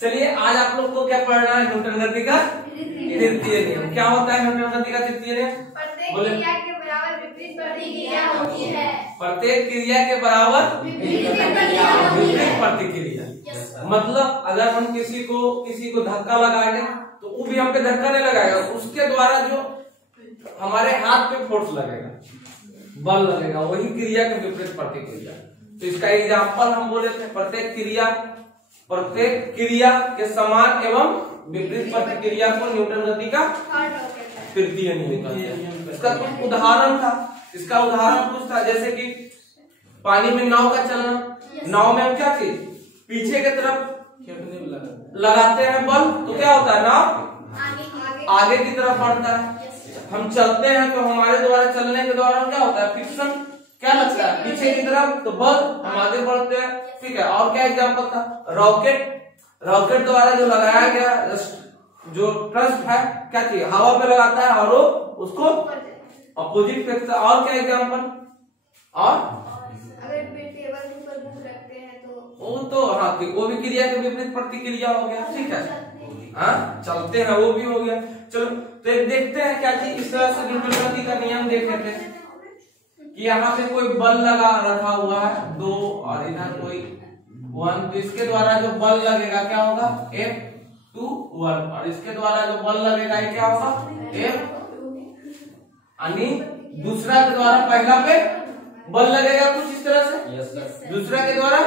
चलिए आज आप लोग को क्या पढ़ना है, न्यूटन गति का तृतीय नियम। क्या होता है न्यूटन गति का तृतीय नियम? प्रत्येक क्रिया के बराबर विपरीत प्रतिक्रिया होती है। प्रत्येक क्रिया के बराबर विपरीत प्रतिक्रिया। मतलब अगर हम किसी को धक्का लगाएंगे तो वो भी हम पे धक्का नहीं लगाएगा, उसके द्वारा जो हमारे हाथ पे फोर्स लगेगा, बल लगेगा, वही क्रिया के विपरीत प्रतिक्रिया। तो इसका एग्जाम्पल हम बोले थे, प्रत्येक क्रिया के समान एवं विपरीत प्रतिक्रिया को न्यूटन गति का तृतीय नियम कहते हैं। इसका कुछ उदाहरण था, इसका उदाहरण कुछ था जैसे कि पानी में नाव का चलना। नाव में हम क्या चीज पीछे की तरफ लगाते हैं बल, तो क्या होता है, नाव आगे की तरफ बढ़ता है। हम चलते हैं तो हमारे द्वारा चलने के द्वारा क्या होता है, फ्रिक्शन क्या लगता है पीछे की तरफ, तो बल हम आगे बढ़ते हैं। ठीक है, और क्या एग्जाम्पल था, रॉकेट द्वारा जो लगाया गया जो ट्रस्ट है क्या चाहिए, हवा पे लगाता है और वो उसको अपोजिट फेंकता है। और क्या एग्जाम्पल, और अगर टेबल के ऊपर बुक रखते हैं तो वो तो हाँ, वो भी क्रिया के विपरीत प्रतिक्रिया हो गया। ठीक है, हाँ चलते हैं वो भी हो गया। चलो तो एक देखते हैं क्या चीज, इस तरह से न्यूटन गति का नियम देख लेते हैं कि यहाँ पे कोई बल लगा रखा हुआ है 2 और इधर कोई 1, तो इसके द्वारा जो बल लगेगा क्या होगा, F2(1), और इसके द्वारा जो बल लगेगा ये क्या होगा, F, यानी दूसरा के द्वारा पहला पे बल लगेगा कुछ इस तरह से, दूसरा के द्वारा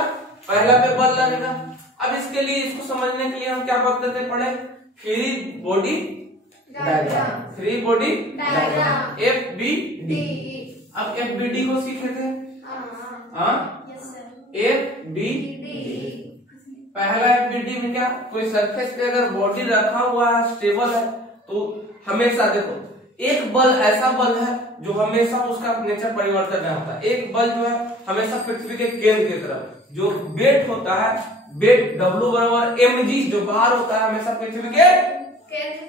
पहला पे बल लगेगा। अब इसके लिए, इसको समझने के लिए हम क्या पढ़ते थे, पढ़े फ्री बॉडी डायग्राम FBD। अब FBD को सीखे थे, FBD। पहला FBD में क्या, कोई सरफेस पे अगर बॉडी रखा हुआ है, स्टेबल है, तो हमेशा देखो एक बल ऐसा बल है जो हमेशा उसका नेचर परिवर्तन नहीं होता। एक बल जो है हमेशा पृथ्वी के केंद्र की तरफ, जो वेट होता है, वेट W बराबर mg, जो बाहर होता है हमेशा पृथ्वी के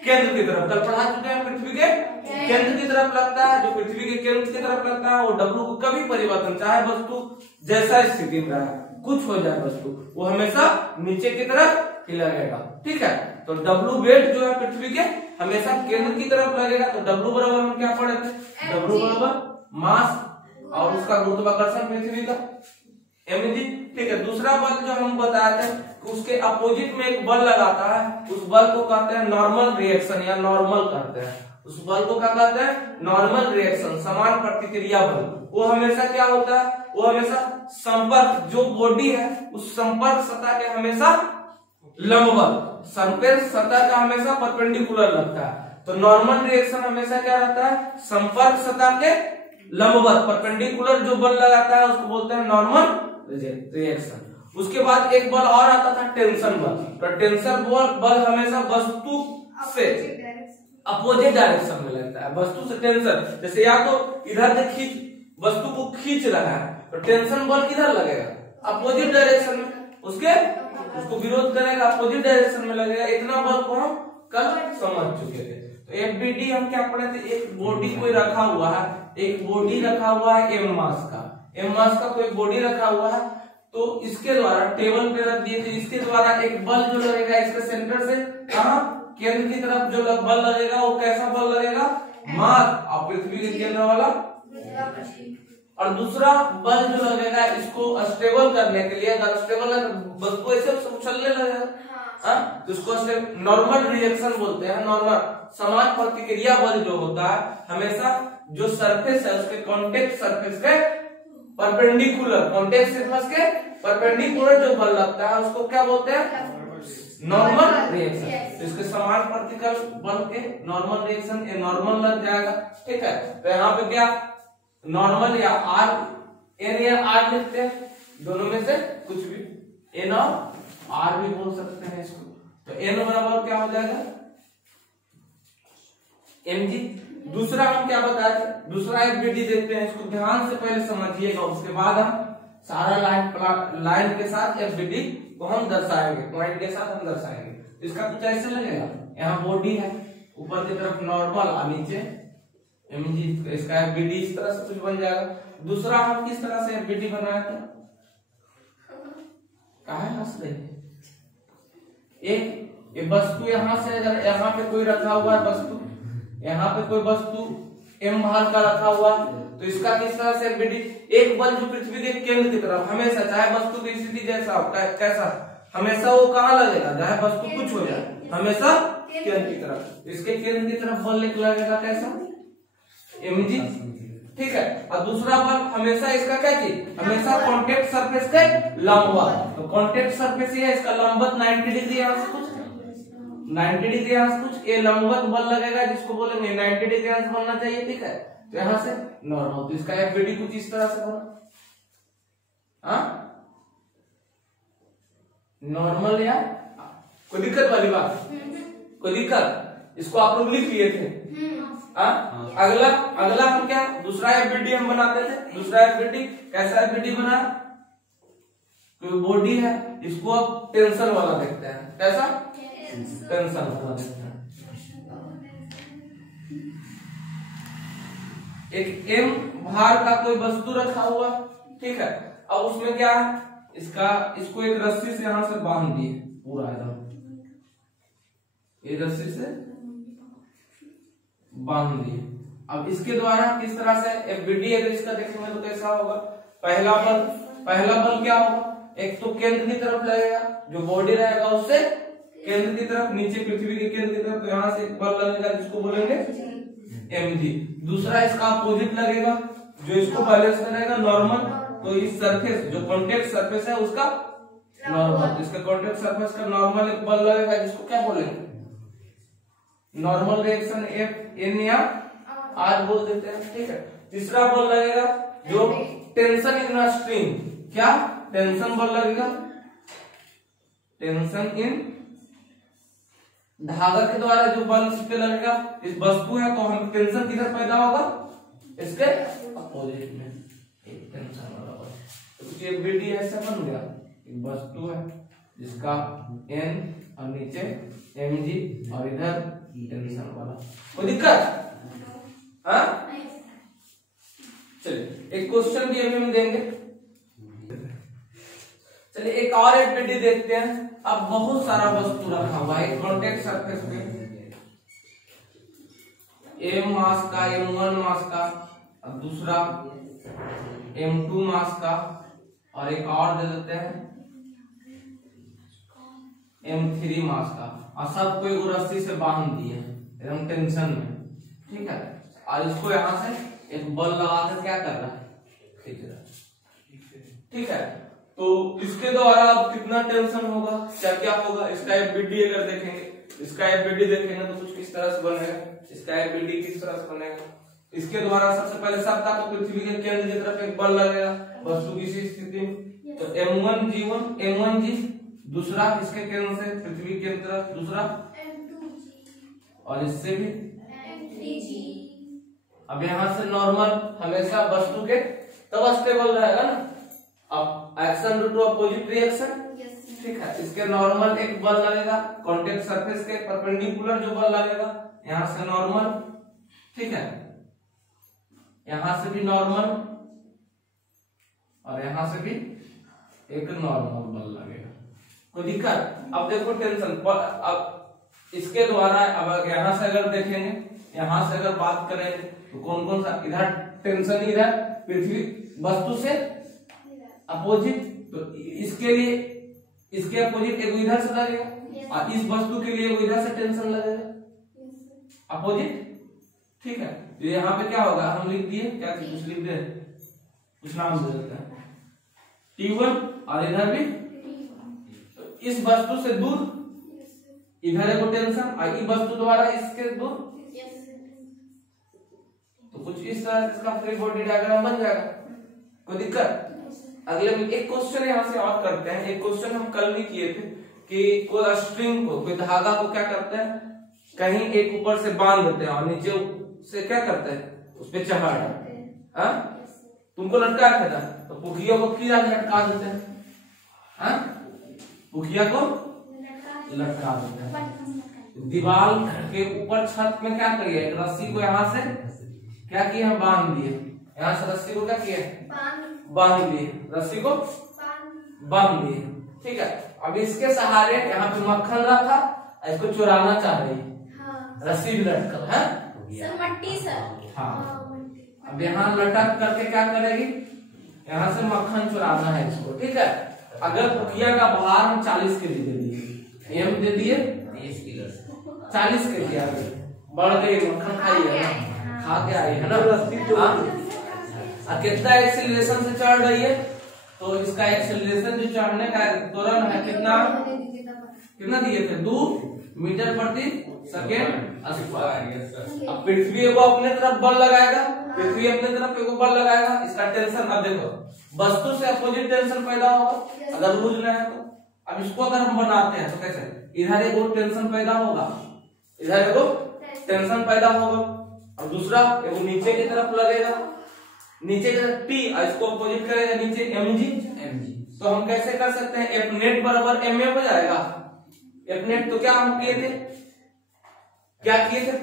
केंद्र की तरफ। कल पढ़ा चुके हैं, पृथ्वी के केंद्र की तरफ लगता है। जो पृथ्वी के केंद्र की तरफ लगता है वो W को कभी परिवर्तन, चाहे वस्तु जैसा स्थिति में रहे, कुछ हो जाए वस्तु, वो हमेशा नीचे की तरफ ही लगेगा। ठीक है, तो W वेट जो है पृथ्वी के हमेशा केंद्र की तरफ लगेगा। तो W बराबर हम क्या पढ़े थे, W बराबर मास और उसका गुरुत्वाकर्षण पृथ्वी का mg। ठीक है, दूसरा बल जो हम बताए थे कि उसके अपोजिट में एक बल लगाता है, उस बल को कहते हैं नॉर्मल रिएक्शन या नॉर्मल कहते हैं। उस बल को क्या कहते हैं, नॉर्मल रिएक्शन, समान प्रतिक्रिया बल। वो हमेशा क्या होता है, वो हमेशा संपर्क, जो बॉडी है उस संपर्क सतह के हमेशा लंबवत, सरफेस सतह का हमेशा परपेंडिकुलर लगता है। तो नॉर्मल रिएक्शन हमेशा क्या रहता है, संपर्क सतह के लंबवत परपेंडिकुलर जो बल लगाता है उसको बोलते हैं नॉर्मल रिएक्शन। उसके बाद एक बल और आता था, टेंशन बल। तो टेंशन बल हमेशा वस्तु से अपोजिट डायरेक्शन में लगता है। वस्तु से टेंशन, जैसे या तो इधर से खींच, वस्तु को खींच रहा है, तो टेंशन बल किधर लगेगा, अपोजिट डायरेक्शन में, उसको विरोध करेगा, अपोजिट डायरेक्शन में लगेगा। इतना बल को हम कल समझ चुके थे। तो FBD हम क्या पढ़े थे, एक बॉडी कोई रखा हुआ है, एक बॉडी रखा हुआ है m मास का कोई बॉडी रखा हुआ है, तो इसके द्वारा टेबल पे रख दिए थे, इसके द्वारा एक बल जो लगेगा इसके सेंटर से कहां, केंद्र की तरफ जो बल लगेगा वो कैसा बल लगेगा, मास, और पृथ्वी के केंद्र वाला। और दूसरा बल जो लगेगा इसको स्टेबल करने के लिए, अगर स्टेबल वस्तु ऐसे उछलने लगेगा तो उसको नॉर्मल रिएक्शन बोलते हैं। नॉर्मल समान प्रतिक्रिया बल जो होता है हमेशा जो सरफेस है उसके कॉन्टेक्ट सरफेस के परपेंडिकुलर, कॉन्टेक्ट सरफेस के परपेंडिकुलर जो बल लगता है उसको क्या बोलते हैं, नॉर्मल रिएक्शन। तो इसके समान प्रतिक्रिया बल के नॉर्मल रिएक्शन, ये नॉर्मल लग जाएगा। ठीक है, तो यहाँ पे क्या नॉर्मल या R, N या R लिखते हैं, दोनों में से कुछ भी, N और R भी बोल सकते हैं इसको। तो N बराबर क्या हो जाएगा, mg। दूसरा हम क्या बताए थे, दूसरा FBD देखते हैं, इसको ध्यान से पहले समझिएगा, उसके बाद हम सारा लाइन के साथ FBD को हम दर्शाएंगे, पॉइंट के साथ हम दर्शाएंगे। इसका कुछ ऐसे लगेगा, यहाँ बॉडी है, ऊपर की तरफ नॉर्मल और नीचे mg, इसका FBD इस तरह से कुछ बन जाएगा। दूसरा हम किस तरह से FBD बनाए थे, काहे हंस रहे हैं, एक ये वस्तु यहाँ से अगर यहाँ पे कोई रखा हुआ है वस्तु, यहाँ पे कोई वस्तु m भार का रखा हुआ, तो इसका किस तरह से एफबीडी, एक बल जो पृथ्वी के केंद्र की तरफ हमेशा, चाहे वस्तु की स्थिति जैसा हो कैसा, हमेशा वो कहाँ लगेगा, चाहे वस्तु कुछ हो जाए हमेशा केंद्र की तरफ, इसके केंद्र की तरफ बल लगेगा कैसा, mg, ठीक है। और दूसरा बल हमेशा इसका क्या चीज, हमेशा कॉन्टेक्ट सरफेस के लंबवत, तो कॉन्टेक्ट सरफेस ये है, इसका लंबवत 90 डिग्री यहाँ से कुछ 90 डिग्री यहाँ से कुछ, ये लंबवत बल लगेगा जिसको बोलेंगे 90 डिग्री यहाँ से बनना चाहिए, ठीक है। तो यहाँ से नॉर्मल, तो इसका एफबीडी कुछ इस तरह से बना, हाँ नॉर्मल। या कोई दिक्कत वाली बात, कोई दिक्कत, इसको आप लोग लिख लिए थे, हाँ। अगला हम क्या, दूसरा एफबीडी हम बनाते थे, दूसरा एफबीडी कैसा एफबीडी बना, कोई बॉडी है, इसको अब टेंशन वाला देखते हैं, कैसा टेंशन वाला देखते हैं। एक m भार का कोई वस्तु रखा हुआ, ठीक है। अब उसमें क्या है, इसको एक रस्सी से यहां से बांध दिए पूरा एकदम, ये रस्सी से बांध दिए। अब इसके द्वारा किस तरह से एफबीडी अगर इसका देखेंगे तो कैसा होगा, पहला बल क्या होगा, एक तो केंद्र की तरफ लगेगा, जो बॉडी रहेगा उससे केंद्र की तरफ, नीचे पृथ्वी के केंद्र की तरफ, तो यहाँ से एक बल लगेगा जिसको बोलेंगे mg। दूसरा इसका अपोजिट लगेगा, जो इसको बैलेंस करेगा नॉर्मल, तो इस सरफेस जो कॉन्टेक्ट सरफेस है उसका नॉर्मल, इसका कॉन्टेक्ट सरफेस का नॉर्मल एक बल लगेगा जिसको क्या बोलेंगे, नॉर्मल रिएक्शन F N या R बोल देते हैं, ठीक है। तीसरा बल लगेगा जो टेंशन इन स्ट्रिंग, क्या टेंशन बल लगेगा, टेंशन इन धागा के द्वारा जो बल इस पे लगेगा, इस वस्तु है तो हम टेंशन किधर पैदा होगा, इसके अपोजिट में, एक टेंशन वाला बल। तो ये एफबीडी ऐसा बन गया, एक वस्तु है जिसका n और नीचे mg और इधर टेंशन वाला, कोई दिक्कत, हाँ। चलिए एक क्वेश्चन भी अभी हम देंगे, चलिए एक और एफबीडी देखते हैं। अब बहुत सारा वस्तु रखा हुआ है कॉन्टेक्ट सरफेस पे, m मास का, m1 मास का, अब दूसरा m2 मास का, और एक और दे देते हैं m3 मास का, और सबको एक रस्सी से बांध दिए एकदम टेंशन में, ठीक है। और इसको यहाँ से एक बल लगाकर क्या कर रहा है, खींच रहा है, ठीक है। तो इसके द्वारा अब कितना टेंशन होगा, क्या होगा, इसका एफबीडी अगर देखेंगे, इसका एफबीडी देखेंगे तो कुछ किस तरह से बनेगा, इसका एफबीडी किस तरह से बनेगा। इसके द्वारा सबसे पहले सबका तो पृथ्वी के केंद्र की तरफ एक बल लगेगा वस्तु की स्थिति में, तो m1g, दूसरा इसके केंद्र से पृथ्वी के तरफ दूसरा, और इससे भी m3g। अब यहाँ से नॉर्मल हमेशा वस्तु के तब स्टेबल रहेगा ना, अब action due to opposite reaction, ठीक है। इसके नॉर्मल एक बल लगेगा, कॉन्टेक्ट सरफेस के परपेंडिकुलर जो बल लगेगा, यहाँ से नॉर्मल, ठीक है, यहाँ से भी नॉर्मल, और यहाँ से भी एक नॉर्मल बल लगेगा, कोई दिक्कत। अब देखो टेंशन, अब इसके द्वारा अब यहाँ से अगर देखेंगे, यहाँ से अगर बात करें तो कौन कौन सा, इधर टेंशन, इधर पृथ्वी वस्तु से अपोजिट, तो इसके लिए इसके अपोजिट एक इधर से लगेगा, और इस वस्तु के लिए इधर से टेंशन लगेगा अपोजिट, ठीक है। तो यहाँ पे क्या होगा, हम लिख दिए क्या, कुछ लिख दे, कुछ नाम दे देते हैं T1, और इधर भी, तो इस वस्तु से दूर इधर एक टेंशन, और इस वस्तु द्वारा इसके दूर, तो कुछ इस तरह इसका फ्री बॉडी डायग्राम बन जाएगा, कोई दिक्कत। अगले में एक क्वेश्चन यहाँ से और करते हैं, एक क्वेश्चन हम कल भी किए थे कि कोई स्ट्रिंग को, कोई धागा को क्या करते हैं, कहीं एक ऊपर से बांध देते हैं और नीचे से क्या करते हैं, उस पे चढ़ा देते हैं, हाँ। तुमको लटकाया था तो पुखिया को किधर लटका देते हैं, हाँ, पुखिया को लटका देते हैं। दीवार के ऊपर छत में क्या करिए, रस्सी को यहाँ से क्या किया, बांध दिए, यहाँ से रस्सी को क्या किया, बांध दिए, रस्सी को बांध दिए, ठीक है। अब इसके सहारे यहाँ पे मक्खन रखा, इसको चुराना चाह रही है, हाँ। रस्सी भी लटकल है सर मट्टी सर। हाँ। अब यहाँ लटक करके क्या करेगी, यहाँ से मक्खन चुराना है इसको, ठीक है। अगर पुखिया का भार हम 40 केजी दे दिए, एम दे दिए 40 केजी आ गई, बढ़ गई, मक्खन खाई है ना, खा के आई है ना, कितना एक्सीलरेशन से चढ़ रही है, तो इसका एक्सीलरेशन जो चढ़ने का त्वरण है कितना दिए थे, 2 मीटर प्रति सेकेंड स्क्वायर। अब पृथ्वी एगो अपने तरफ बल लगाएगा, पृथ्वी अपने तरफ एगो बल लगाएगा, इसका टेंशन अब देखो, वस्तु से अपोजिट टेंशन पैदा होगा अगर लूज ना है तो। अब इसको अगर हम बनाते हैं तो कैसे, इधर एगो टेंशन पैदा होगा, इधर एगो टेंशन पैदा होगा, और दूसरा एगो नीचे की तरफ लगेगा, नीचे की तरफ T, इसको अपोजिट करेगा नीचे mg। तो हम कैसे कर सकते हैं, F नेट बराबर ma हो जाएगा। F नेट तो क्या हम किए थे,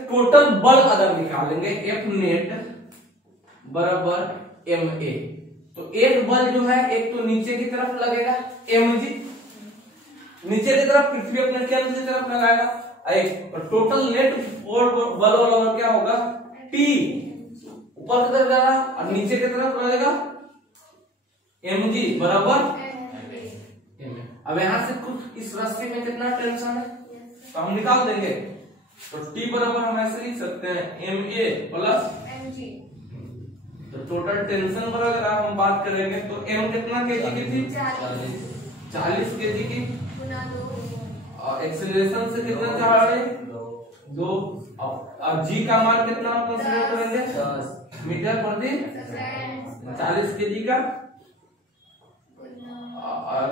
टोटल बल अगर निकालेंगे F नेट बराबर ma, तो एक बल जो है, एक तो नीचे की तरफ लगेगा mg, नीचे की तरफ पृथ्वी अपने केंद्र की तरफ लगाएगा, एक टोटल नेट बल वाला क्या होगा, T ऊपर की तरफ जा रहा और नीचे की तरफ लगेगा mg बराबर ma। अब यहाँ से कुछ इस रस्सी में कितना टेंशन है तो हम निकाल देंगे, तो T बराबर हम ऐसे लिख सकते हैं ma प्लस mg। तो टोटल टेंशन पर अगर हम बात करेंगे तो m कितना केजी की थी, 40 केजी की, और एक्सीलरेशन से कितना चढ़ रहे 2, अब g का मान कितना हम कंसीडर करेंगे, 10 मीटर प्रति 40 केजी का, और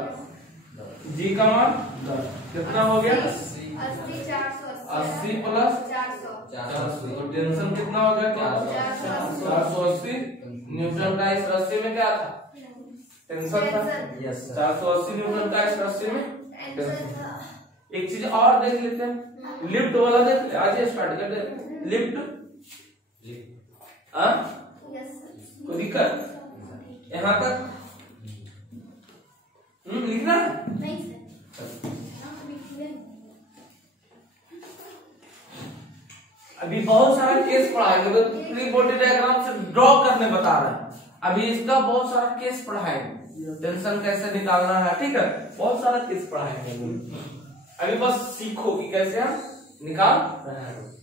g का मान 10 कितना हो गया, 80 प्लस 400, तो टेंशन कितना हो गया, 480 न्यूटन का इस रस्सी में क्या था, टेंशन था, 480 न्यूटन का इस रस्सी में टेंशन। एक चीज और देख लेते हैं, लिफ्ट वाला देख, आज स्टार्ट कर दे, लिफ्ट कोई दिक्कत यहाँ तक लिखना है, अभी बहुत सारा केस पढ़ाएंगे, तो फ्री बॉडी डायग्राम से ड्रॉ करने बता रहे हैं, अभी इसका बहुत सारा केस पढ़ाएंगे, टेंशन कैसे निकालना है, ठीक है, बहुत सारा केस पढ़ाएंगे, अभी बस सीखो कि कैसे हम निकाल रहे हैं।